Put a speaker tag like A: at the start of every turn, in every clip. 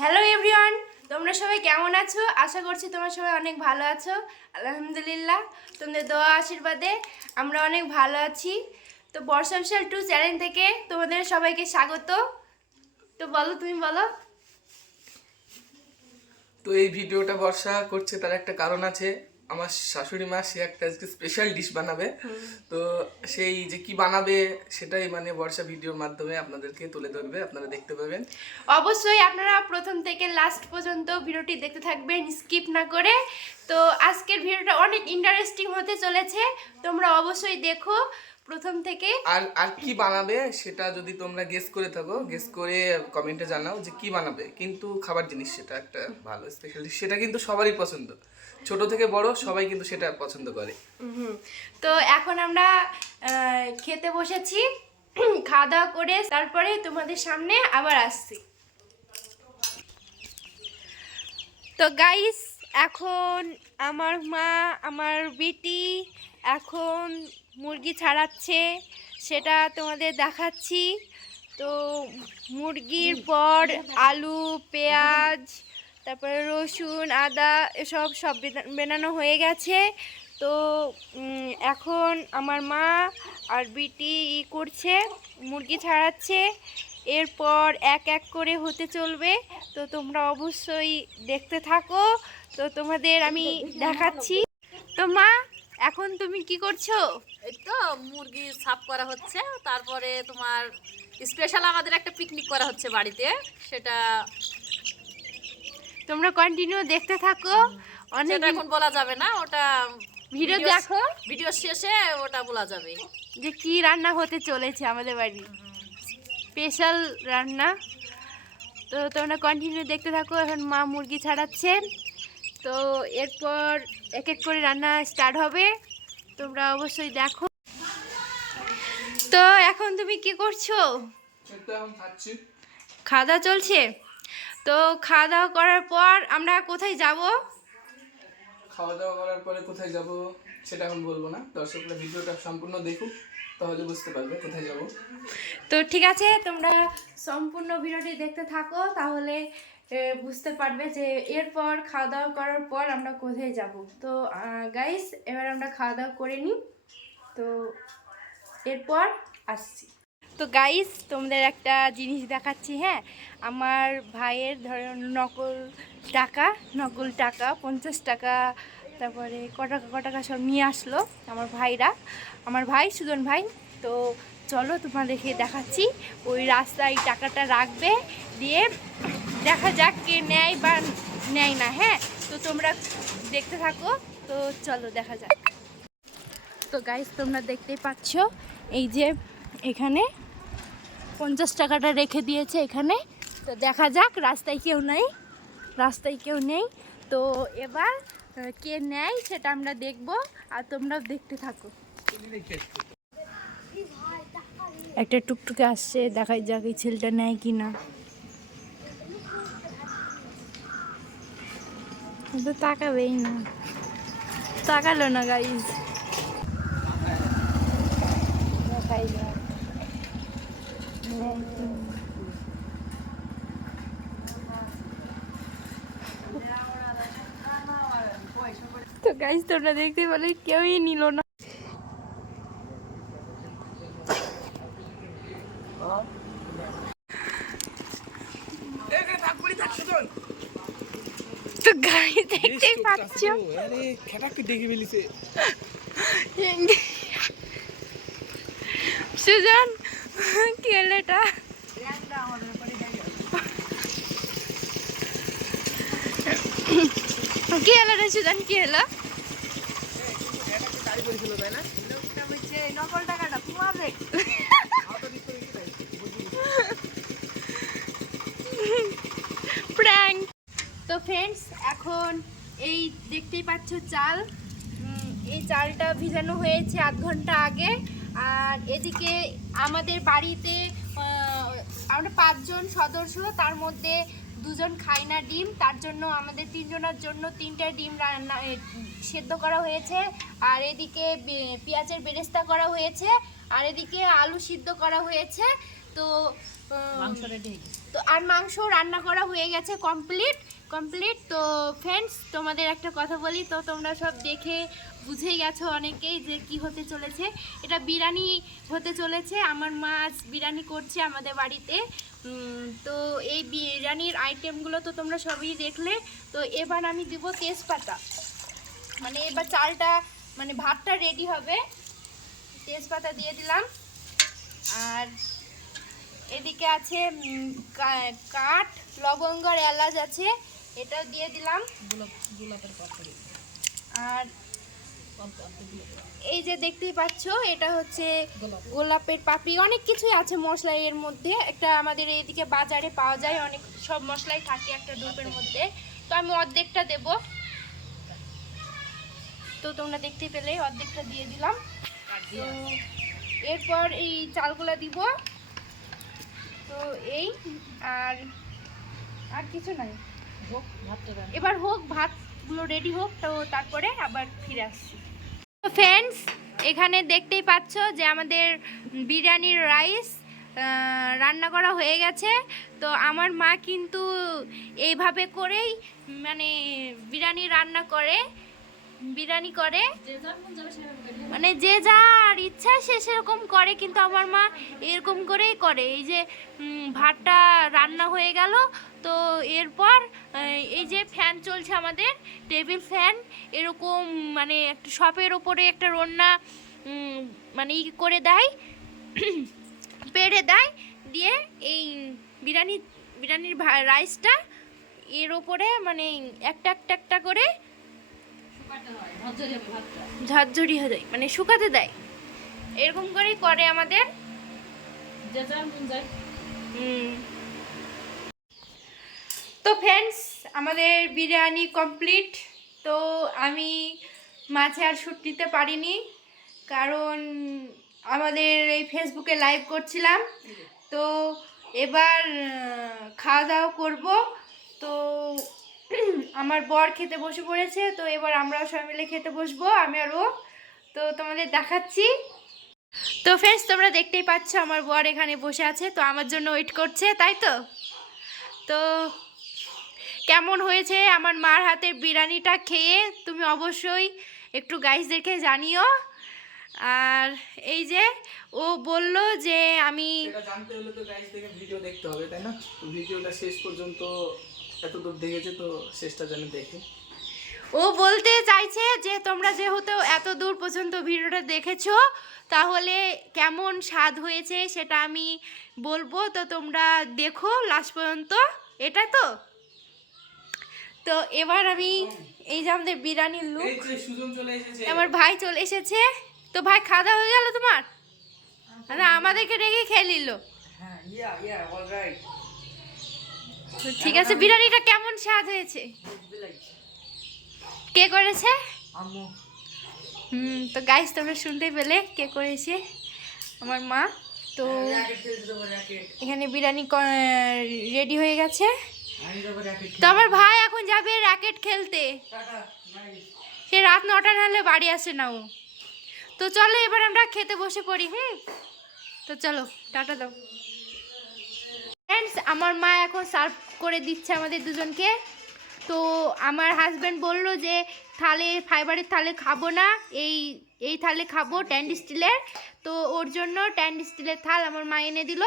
A: Hello everyone তোমরা সবাই কেমন আছো? আশা করছি তোমরা সবাই অনেক ভালো আছো। আলহামদুলিল্লাহ, তোমাদের দোয়া আশীর্বাদে আমরা অনেক ভালো আছি। তো বর্ষা বিশাল টু চ্যানেল থেকে তোমাদের সবাইকে স্বাগত। তো বলো, তুমি বলো।
B: তো এই ভিডিওটা বর্ষা করছে, তার একটা কারণ আছে। আমার শাশুড়ি মা সে একটা আজকে স্পেশাল ডিশ বানাবে। তো সেই যে কি বানাবে সেটাই মানে বর্ষা ভিডিওর মাধ্যমে আপনাদেরকে তুলে ধরবে আপনারা দেখতে পাবেন।
A: অবশ্যই আপনারা প্রথম থেকে লাস্ট পর্যন্ত ভিডিওটি দেখতে থাকবেন স্কিপ না করে। তো আজকের ভিডিওটা অনেক ইন্টারেস্টিং হতে চলেছে তোমরা অবশ্যই দেখো প্রথম থেকে।
B: আর আর কি বানাবে সেটা যদি তোমরা গেস করে থাকো গেস করে কমেন্টে জানাও যে কি বানাবে। কিন্তু খাবার জিনিস সেটা একটা ভালো স্পেশাল সেটা কিন্তু সবারই পছন্দ। ছোট থেকে বড় সবাই কিন্তু সেটা পছন্দ করে।
A: তো এখন আমরা খেতে বসেছি। খাওয়া দাওয়া করে তারপরে তোমাদের সামনে আবার আসছি। তো গাইস এখন আমার মা, আমার বেটি এখন মুরগি ছাড়াচ্ছে, সেটা তোমাদের দেখাচ্ছি। তো মুরগির পর আলু, পেঁয়াজ তারপরে রসুন, আদা, এসব সব বেনা- বেনানো হয়ে গেছে। তো এখন আমার মা আর বিটি ই করছে, মুরগি ছাড়াচ্ছে। এরপর এক এক করে হতে চলবে। তো তোমরা অবশ্যই দেখতে থাকো। তো তোমাদের আমি দেখাচ্ছি। তো মা, এখন তুমি কি করছ?
C: এই তো মুরগি সাফ করা হচ্ছে। তারপরে তোমার স্পেশাল আমাদের একটা পিকনিক করা হচ্ছে বাড়িতে। সেটা
A: তোমরা কন্টিনিউ দেখতে থাকো। অনেক
C: এখন বলা যাবে না ওটা
A: ভিডিও দেখো।
C: ভিডিও শেষে ওটা বলা যাবে।
A: যে কি রান্না হতে চলেছে আমাদের বাড়ি। স্পেশাল রান্না। তো তোমরা কন্টিনিউ দেখতে থাকো এখন মা মুরগি ছাড়াচ্ছে। তো এরপর এক এক করে রান্না স্টার্ট হবে। তোমরা অবশ্যই দেখো। তো এখন তুমি কি করছ? খাওয়া দাওয়া চলছে? তো খাওয়া দাওয়া করার পর আমরা কোথায় যাব?
B: খাওয়া দাওয়া করার পরে কোথায় যাব সেটা এখন বলব না। দর্শকরা ভিডিওটা সম্পূর্ণ দেখুক তাহলে বুঝতে পারবে কোথায় যাব।
A: তো ঠিক আছে তোমরা সম্পূর্ণ ভিডিওটি দেখতে থাকো তাহলে বুঝতে পারবে যে এরপর খাওয়া দাওয়া করার পর আমরা কোথায় যাব। তো গাইস এবার আমরা খাওয়া দাওয়া করে নিই। তো এরপর আসছি। তো গাইস তোমাদের একটা জিনিস দেখাচ্ছি হ্যাঁ? আমার ভাইয়ের ধরো নকল টাকা নকল টাকা, পঞ্চাশ টাকা, তারপরে ক টাকা ক টাকা সব নিয়ে আসলো আমার ভাইরা। আমার ভাই, সুজন ভাই, তো চলো তোমাদেরকে দেখাচ্ছি। ওই রাস্তায় টাকাটা রাখবে, দিয়ে দেখা যাক কে নেয় বা নেয় না হ্যাঁ? তো তোমরা দেখতে থাকো, তো চলো দেখা যাক। তো গাইস তোমরা দেখতেই পাচ্ছ, এই যে এখানে পঞ্চাশ টাকাটা রেখে দিয়েছে এখানে। তো দেখা যাক, রাস্তায় কেউ নেই, রাস্তায় কেউ নেই। তো এবার কে নেয় সেটা আমরা দেখব আর তোমরাও দেখতে থাকো। একটা টুকটুকে আসছে, দেখাই যাক এই ছেলেটা নেয় কি না তাকাবেই না। তাকালো না গাইজ দেখাই যাক। তো গাইজ তোমরা দেখতে পেলে কেউই নিল না। তো গাই দেখতেই পাচ্ছ? সুজন কি হলো এটা কি হলো রে সুজন কি ঘুমাবে প্র্যাঙ্ক তো ফ্রেন্ডস এখন এই দেখতেই পাচ্ছ চাল। এই চালটা ভিজানো হয়েছে আধ ঘণ্টা আগে। আর এদিকে আমাদের বাড়িতে আমরা পাঁচজন সদস্য তার মধ্যে দুজন খাই না ডিম তার জন্য আমাদের তিনজনের জন্য তিনটে ডিম রান্না সেদ্ধ করা হয়েছে। আর এদিকে পেঁয়াজের বেরেস্তা করা হয়েছে। আর এদিকে আলু সিদ্ধ করা হয়েছে। তো তো আর মাংস রান্না করা হয়ে গেছে কমপ্লিট কমপ্লিট তো ফ্রেন্ডস তোমাদের একটা কথা বলি, তো তোমরা সব দেখে বুঝেই গেছো অনেকেই যে কি হতে চলেছে। এটা বিরিয়ানি হতে চলেছে। আমার মা আজ বিরিয়ানি করছে আমাদের বাড়িতে। তো এই বিরিয়ানির আইটেমগুলো তো তোমরা সবই দেখলে। তো এবার আমি দিব তেজপাতা। মানে এবার চালটা মানে ভাতটা রেডি হবে। তেজপাতা দিয়ে দিলাম। আর এদিকে আছে কাঠ, লবঙ্গ আর এলাচ আছে। এটাও দিয়ে দিলাম। গোলাপের পাপড়ি। আর এই যে দেখতেই পাচ্ছ এটা হচ্ছে গোলাপের পাপড়ি। অনেক কিছুই আছে মশলা এর মধ্যে। একটা আমাদের এইদিকে বাজারে পাওয়া যায় অনেক সব মশলাই থাকে একটা ডোপের মধ্যে। তো আমি অর্ধেকটা দেব। তো তোমরা দেখতে পেলে অর্ধেকটা দিয়ে দিলাম। তো এরপর এই চালগুলা দিব। তো এই আর আর কিছু নাই। এবার হোক, ভাতগুলো রেডি হোক, তো তারপরে আবার ফিরে আসছি। ফ্রেন্ডস এখানে দেখতেই পাচ্ছ যে আমাদের বিরিয়ানির রাইস রান্না করা হয়ে গেছে। তো আমার মা কিন্তু এইভাবে করেই মানে বিরিয়ানি রান্না করে, বিরিয়ানি করে। মানে যে যার ইচ্ছা সে সেরকম করে, কিন্তু আমার মা এরকম করেই করে। এই যে ভাতটা রান্না হয়ে গেল তো এরপর এই যে ফ্যান চলছে আমাদের টেবিল ফ্যান এরকম মানে একটা শপের ওপরে একটা রান্না মানে ই করে দেয় পেড়ে দেয় দিয়ে এই বিরিয়ানি বিরিয়ানির রাইসটা এর ওপরে মানে একটা একটা একটা করে ঝরঝরি হয়ে যায় মানে শুকাতে দেয়। এরকম করেই করে আমাদের। হুম। তো ফ্রেন্ডস আমাদের বিরিয়ানি কমপ্লিট তো আমি মাঝে আর শ্যুট নিতে পারিনি, কারণ আমাদের এই ফেসবুকে লাইভ করছিলাম। তো এবার খাওয়া দাওয়া করব। তো আমার বর খেতে বসে পড়েছে, তো এবার আমরাও সবাই মিলে খেতে বসবো, আমি আর ও। তো তোমাদের দেখাচ্ছি। তো ফ্রেন্ডস তোমরা দেখতেই পাচ্ছ আমার বর এখানে বসে আছে, তো আমার জন্য ওয়েট করছে, তাই তো? তো কেমন হয়েছে আমার মার হাতের বিরিয়ানিটা খেয়ে তুমি অবশ্যই একটু গাইসদেরকে জানিও। আর এই যে ও বলল যে আমি
B: জানতে হলে তো গাইস থেকে ভিডিও দেখতে হবে তাই না? ভিডিওটা শেষ পর্যন্ত এত দূর দেখেছে তো শেষটা যেন দেখে।
A: ও বলতে চাইছে যে তোমরা যেহেতু এত দূর পর্যন্ত ভিডিওটা দেখেছ তাহলে কেমন স্বাদ হয়েছে সেটা আমি বলব। তো তোমরা দেখো লাস্ট পর্যন্ত। এটা তো? তো এবার আমি এই যে আমাদের বিরিয়ানির লুক
B: এই যে সুজন চলে এসেছে।
A: আমার ভাই চলে এসেছে। তো ভাই খাওয়া দাওয়া হয়ে গেল তোমার? না আমাদেরকে রেখে খেয়ে নিল।
B: হ্যাঁ ইয়া ইয়া অলরাইট
A: ঠিক আছে বিরিয়ানিটা কেমন স্বাদ হয়েছে? কে করেছে? হুম তো গাইস তোমরা শুনতেই পেলে কে করেছে আমার মা। তো
B: র্যাকেট
A: এখানে বিরিয়ানি রেডি হয়ে গেছে।
B: আমি যাব র্যাকেট
A: তো আমার ভাই এখন যাবে র্যাকেট খেলতে। সে রাত নটা নাহলে বাড়ি আসে না ও। তো চলো এবার আমরা খেতে বসে পড়ি হুম তো চলো টাটা দাও। ফ্রেন্ডস আমার মা এখন সার্ভ করে দিচ্ছে আমাদের দুজনকে। তো আমার হাজব্যান্ড বলল যে থালে ফাইবারের থালে খাব না। এই এই থালে খাব ট্যান্ড স্টিলের তো ওর জন্য ট্যান্ড স্টিলের থাল আমার মা এনে দিল।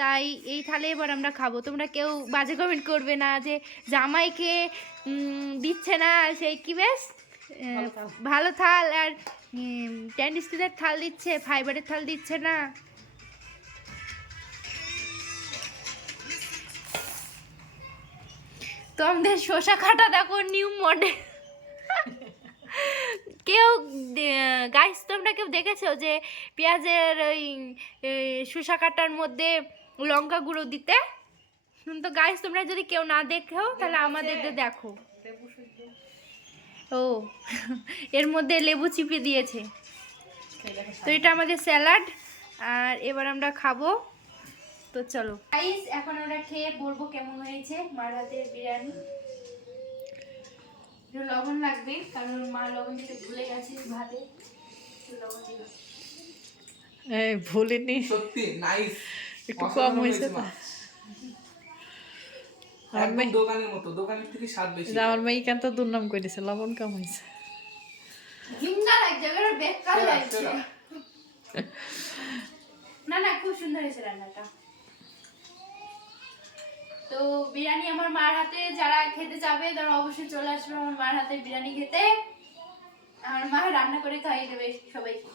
A: তাই এই থালে এবার আমরা খাব। তোমরা কেউ বাজে কমেন্ট করবে না যে জামাইকে দিচ্ছে না সেই কি বেশ ভালো থাল। আর ট্যান্ড স্টিলের থাল দিচ্ছে ফাইবারের থাল দিচ্ছে না। তো আমাদের শসা কাটা দেখো নিউ মডেল কেউ গাইস তোমরা কেউ দেখেছ যে পেঁয়াজের ওই শসা কাটার মধ্যে লঙ্কা গুঁড়ো দিতে? তো গাইস তোমরা যদি কেউ না দেখো তাহলে আমাদের দেখো। ও এর মধ্যে লেবু চিপে দিয়েছে। তো এটা আমাদের স্যালাড আর এবার আমরা খাব। তো চলো। গাইস এখন আমরা খেয়ে বলব কেমন হয়েছে মার হাতের বিরিয়ানি। একটু লবণ লাগবে কারণ মা লবণ দিতে ভুলে গেছে ভাতে। লবণ দিল
D: এই ভুলিনি।
B: সত্যি নাইস
D: একটু কম হয়েছে তো।
B: একদম দোকানের মতো দোকানের থেকে স্বাদ বেশি।
D: আমার মেয়ে কেন তো দুর্নাম করেছে লবণ কম হয়েছে।
A: ঘিন্না লাগছে বেকার। লাগছে। না না খুব সুন্দর হয়েছে রান্নাটা। তো বিরিয়ানি আমার মার হাতে, যারা খেতে যাবে তারা অবশ্যই চলে আসবে আমার মার হাতে বিরিয়ানি খেতে। আমার মা রান্না করে খাইয়ে দেবে সবাইকে।